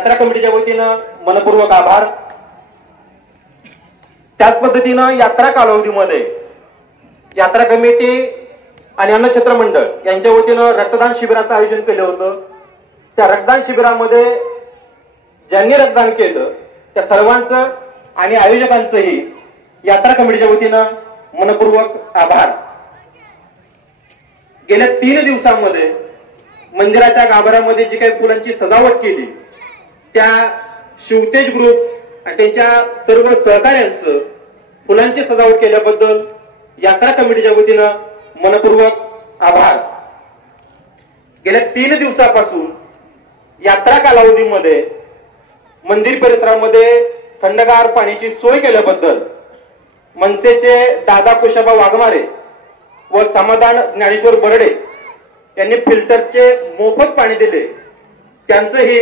यात्रा कमिटीच्या वतीनं मनपूर्वक आभार। त्याच पद्धतीनं यात्रा कालावधीमध्ये यात्रा कमिटी आणि अन्नछत्र मंडळ यांच्या वतीनं रक्तदान शिबिराचं आयोजन केलं होतं। त्या रक्तदान शिबिरामध्ये ज्यांनी रक्तदान केलं त्या सर्वांचं आणि आयोजकांचंही यात्रा कमिटीच्या वतीनं मनपूर्वक आभार। गेल्या 3 दिवसांमध्ये मंदिराच्या गाभाऱ्यामध्ये जी काही फुलांची सजावट केली त्या शिवतेज ग्रुप आणि त्यांच्या सर्व सहकार्यांचं फुलांची सजावट केल्याबद्दल यात्रा कमिटीच्या वतीनं मनपूर्वक आभार। गेल्या 3 दिवसापासून यात्रा कालावधीमध्ये मंदिर परिसरामध्ये थंडगार पाण्याची सोय केल्याबद्दल मनसेचे दादा कुशाबा वाघमारे व समाधान ज्ञानेश्वर बर्डे यांनी फिल्टरचे मोफत पाणी दिले, त्यांचंही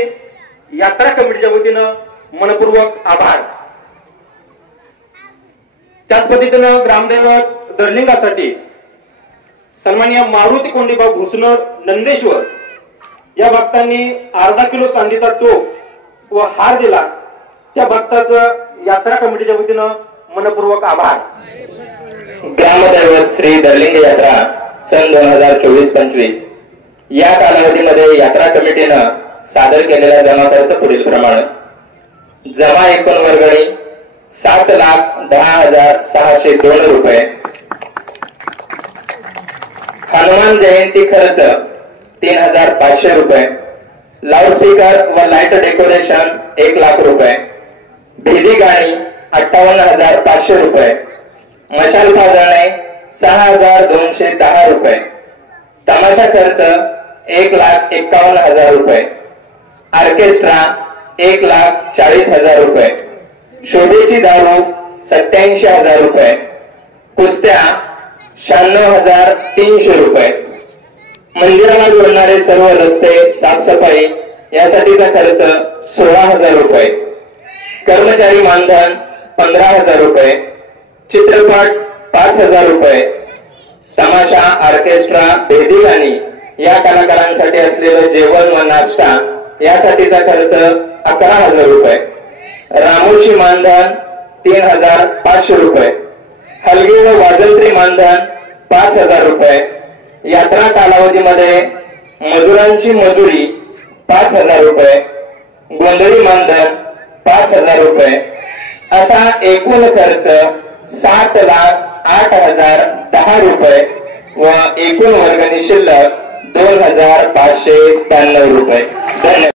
यात्रा कमिटीच्या वतीनं मनपूर्वक आभार। त्याच पद्धतीनं ग्रामदैवत दर्लिंगासाठी सन्माननीय मारुती कोंडीबा भुसनर नंदेश्वर या भक्तांनी अर्धा किलो चांदीचा टोप व हार दिला, त्या भक्ताचं यात्रा कमिटीच्या वतीनं मनपूर्वक आभार। ग्रामदैवत श्री दर्लिंग यात्रा सन 2024-25 या कालावधीमध्ये यात्रा कमिटीनं सादर केलेला जमा खर्च पुढील प्रमाणे: जमा एकूण वर्गणी 7,10,602 रुपये, हनुमान जयंती खर्च 3,500 रुपये, लाऊडस्पीकर व लाईट डेकोरेशन 1,00,000 रुपये, भेदी गाणी 58,500 रुपये, मशाल पाजळणे 6,210 रुपये, तमाशा खर्च 1,51,000 रुपये, ऑर्केस्ट्रा 1,40,000 रुपये, शोभेची दारू 87,000 रुपये, कुस्त्या 96,300 रुपये, मंदिराला जोडणारे सर्व रस्ते साफसफाई यासाठीचा खर्च 16,000 रुपये, कर्मचारी मानधन 15,000 रुपये, चित्रपट 5,000 रुपये, तमाशा, ऑर्केस्ट्रा, भेदी गाणी या कलाकारांसाठी असलेलं जेवण व नाश्ता यासाठीचा खर्च 11,000 रुपये, रामोशी मानधन 3,500 रुपये, हलगी व वाजंत्री मानधन 5,000 रुपये, यात्रा कालावधीमध्ये मजुरांची मजुरी 5,000 रुपये, गोंधळी मानधन 5,000 रुपये, असा एकूण खर्च 7,08,010 रुपये व एकूण वर्गणी शिल्लक 2,592 रुपये। धन्यवाद।